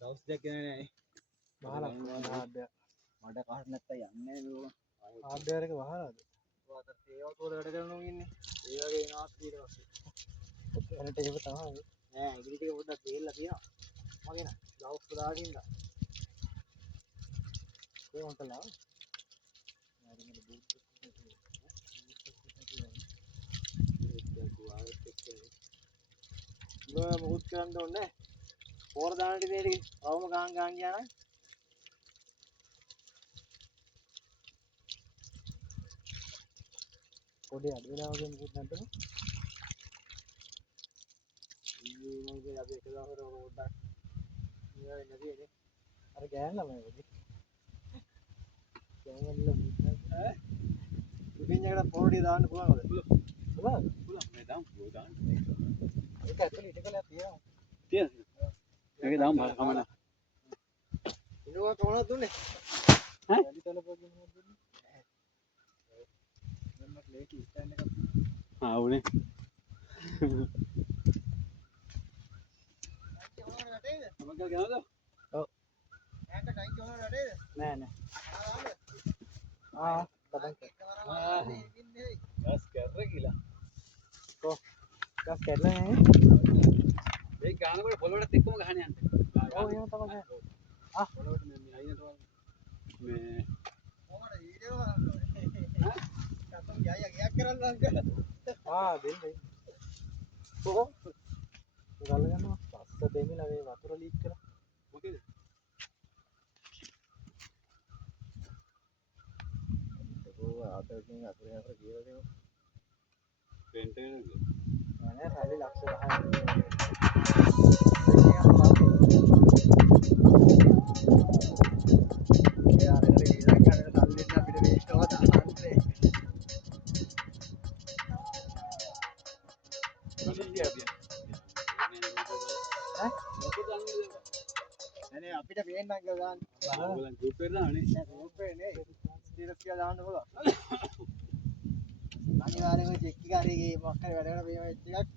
දවස් දෙකක් ගෙනනේ වහලා ආඩ්‍ය මඩ කහට නැත්නම් යන්නේ නෑ ආඩ්‍යයක වහලාද ඔයාට ඒව තෝර වැඩ කරනවා ඉන්නේ ඒ වගේ එනවා ඊට පස්සේ එනට ඒක තමයි නෑ ඉතින් ටික පොඩ්ඩක් තේල්ලා තියෙනවා මගේ නා ග්ලව්ස් දාගෙන ඉන්න ඒ වන්ටලා මොකුත් කරන්න ඕනේ පොර දාන්න ඉතින් ටික අවම ගහන් ගහන් ගියා නම් පොඩි අඩ වෙලා වගේ මොකුත් නැද්ද ඊයේ අපි එක දවසකට පොඩ්ඩක් ඉවර නැතිනේ අර ගෑනම වගේ ගෑනilla මුත් ඈ ඉතින් එකට පොර ටික දාන්න පුළුවන්ද පුළුවන් මේ දාන්න පුළුවන් ඒක ඇතුලේ ඉටකලා තියෙනවා තියෙනවා මේක දාන්න බල කමන ඉනුවා කොහොමද දුන්නේ ඈ වැඩි තලපොකින් හොද්දන්නේ මම ලේකි ස්ටෑන්ඩ් එකක් ආ උනේ මොකක්ද ගනවද ඔව් ඈක ටයින් ජෝනර් වැඩේද නෑ නෑ බදන් ගස් කැරර කියලා කො ගස් කැඩලා නෑ ඒ ගානකොට පොළොවට එක්කම ගහන යන්න ඔව් එහෙම තමයි පොළොවට මේ අයියට මේ කොහමද වීඩියෝ කතම් ගියා ගයක් කරන්න අංකල් දෙන්න කොහොම ගල යනවා පස්ස දෙමිලා මේ වතුර ලීක් කරලා මොකේද ආතල්කින් අතර යතර කියලා දෙනවා පෙන්ට් එක නෑ සල්ලි ලක්ෂ 10ක් යාර එකට ගිහින් ගන්න සල්ලි දෙන්න අපිට වේස්ට් වෙනවා දාන්නේ අපිට පේන්න අංකල් දාන්න බලන්න ගෲප් එකට දාන්නේ නෑ ගෲප් එකේ නේ ස්ටේටස් කියලා දාන්න පුළුවන් අනිවාර්යෙන්ම චෙක් එක හරි මොකක් හරි වැඩ කරලා මේ වෙච්ච එකක්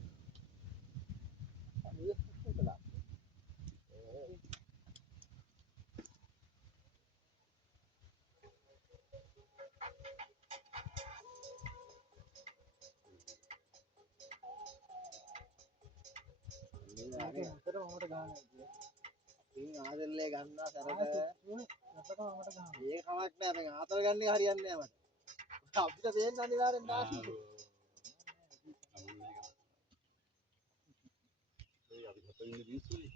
විතර මොකට ගහන්නේ ඉතින් ආදල්ලේ ගන්නවා සරක නැතක මට ගහන්න ඒක කමක් නෑ මම ආතල් ගන්න එක හරියන්නේ නෑ මට අපිට පේන්න අනිවාර්යෙන් දාන්න ඒ අපි හතරින් දිස්සුනේ